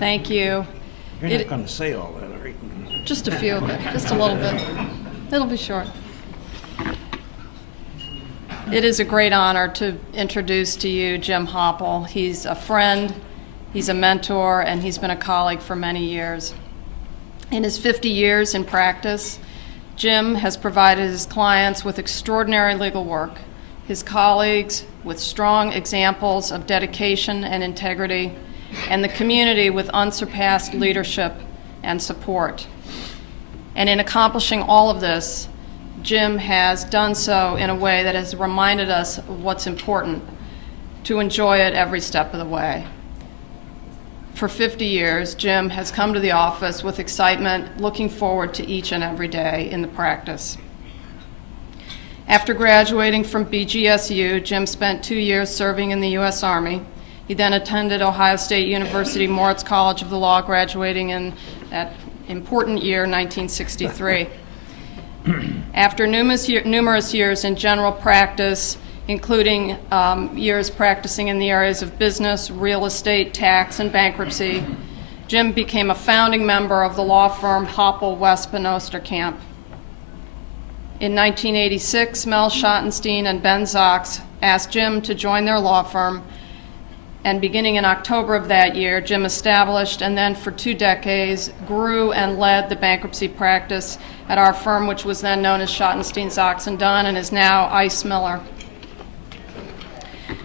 Thank you. You're not going to say all that, are you? Just a few of it, just a little bit. It'll be short. It is a great honor to introduce to you Jim Hopple. He's a friend, he's a mentor, and he's been a colleague for many years. In his 50 years in practice, Jim has provided his clients with extraordinary legal work, his colleagues with strong examples of dedication and integrity, and the community with unsurpassed leadership and support. And in accomplishing all of this, Jim has done so in a way that has reminded us of what's important, to enjoy it every step of the way. For 50 years, Jim has come to the office with excitement, looking forward to each and every day in the practice. After graduating from BGSU, Jim spent 2 years serving in the U.S. Army. He then attended Ohio State University Moritz College of the Law, graduating in that important year, 1963. After numerous years in general practice, including years practicing in the areas of business, real estate, tax, and bankruptcy, Jim became a founding member of the law firm Hopple, Wesp, and Osterkamp. In 1986, Mel Schottenstein and Ben Zox asked Jim to join their law firm, and beginning in October of that year, Jim established and then for 2 decades grew and led the bankruptcy practice at our firm, which was then known as Schottenstein, Zox & Dunn, and is now Ice Miller.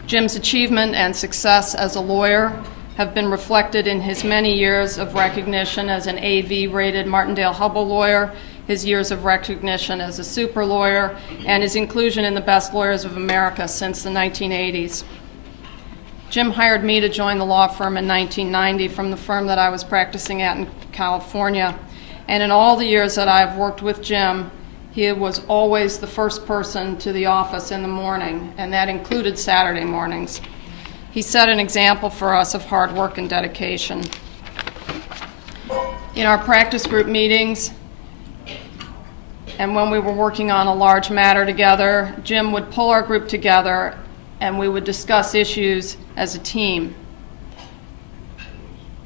Jim's achievement and success as a lawyer have been reflected in his many years of recognition as an AV-rated Martindale-Hubbell lawyer, his years of recognition as a super lawyer, and his inclusion in the Best Lawyers of America since the 1980s. Jim hired me to join the law firm in 1990 from the firm that I was practicing at in California. And in all the years that I've worked with Jim, he was always the first person to the office in the morning, and that included Saturday mornings. He set an example for us of hard work and dedication. In our practice group meetings, and when we were working on a large matter together, Jim would pull our group together and we would discuss issues as a team.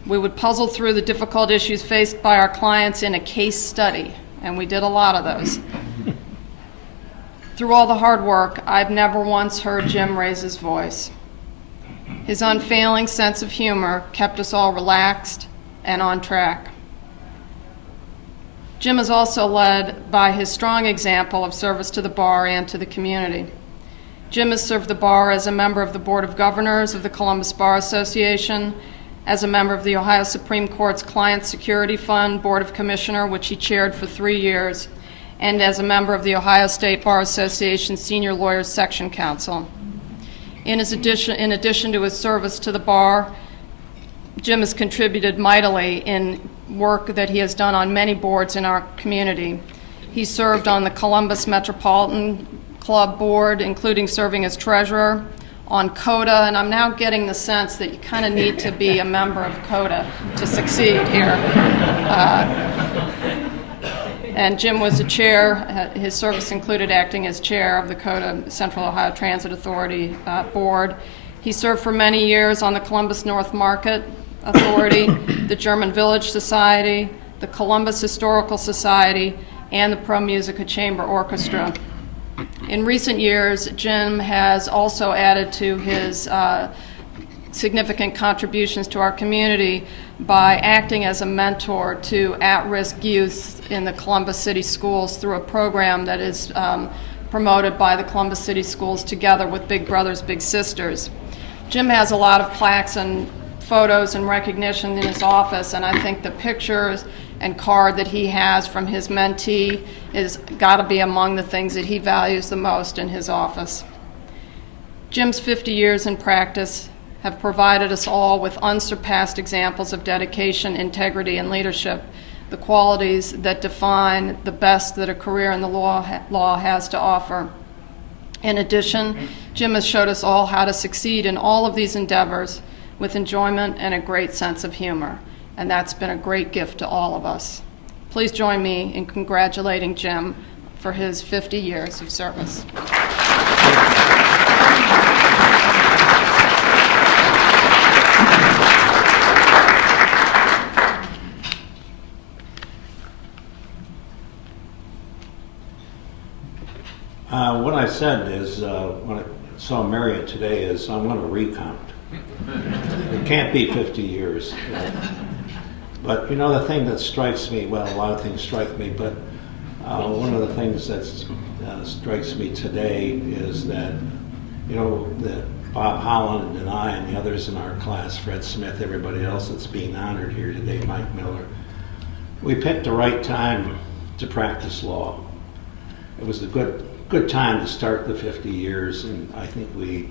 We would puzzle through the difficult issues faced by our clients in a case study, and we did a lot of those. Through all the hard work, I've never once heard Jim raise his voice. His unfailing sense of humor kept us all relaxed and on track. Jim is also led by his strong example of service to the bar and to the community. Jim has served the bar as a member of the Board of Governors of the Columbus Bar Association, as a member of the Ohio Supreme Court's Client Security Fund Board of Commissioner, which he chaired for 3 years, and as a member of the Ohio State Bar Association Senior Lawyers Section Council. In addition to his service to the bar, Jim has contributed mightily in work that he has done on many boards in our community. He served on the Columbus Metropolitan Club Board, including serving as treasurer, on CODA, and I'm now getting the sense that you kind of need to be a member of CODA to succeed here. And Jim was the chair. His service included acting as chair of the CODA, Central Ohio Transit Authority Board. He served for many years on the Columbus North Market Authority, the German Village Society, the Columbus Historical Society, and the Pro Musica Chamber Orchestra. In recent years, Jim has also added to his significant contributions to our community by acting as a mentor to at-risk youth in the Columbus City Schools through a program that is promoted by the Columbus City Schools together with Big Brothers Big Sisters. Jim has a lot of plaques and photos and recognition in his office, and I think the pictures and card that he has from his mentee is got to be among the things that he values the most in his office. Jim's 50 years in practice have provided us all with unsurpassed examples of dedication, integrity, and leadership, the qualities that define the best that a career in the law has to offer. In addition, Jim has showed us all how to succeed in all of these endeavors with enjoyment and a great sense of humor, and that's been a great gift to all of us. Please join me in congratulating Jim for his 50 years of service. What I said is, when I saw Marriott today, is I'm going to recount. It can't be 50 years. But you know, the thing that strikes me, well, a lot of things strike me, but one of the things that strikes me today is that, you know, that Bob Holland and I and the others in our class, Fred Smith, everybody else that's being honored here today, Mike Miller, we picked the right time to practice law. It was a good time to start the 50 years, and I think we,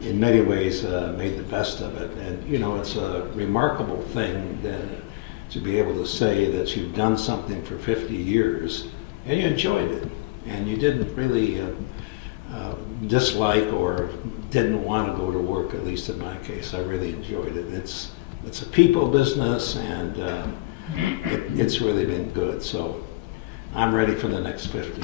in many ways, made the best of it. And you know, it's a remarkable thing to be able to say that you've done something for 50 years and you enjoyed it, and you didn't really dislike or didn't want to go to work. At least in my case, I really enjoyed it. It's a people business, and it's really been good. So I'm ready for the next 50.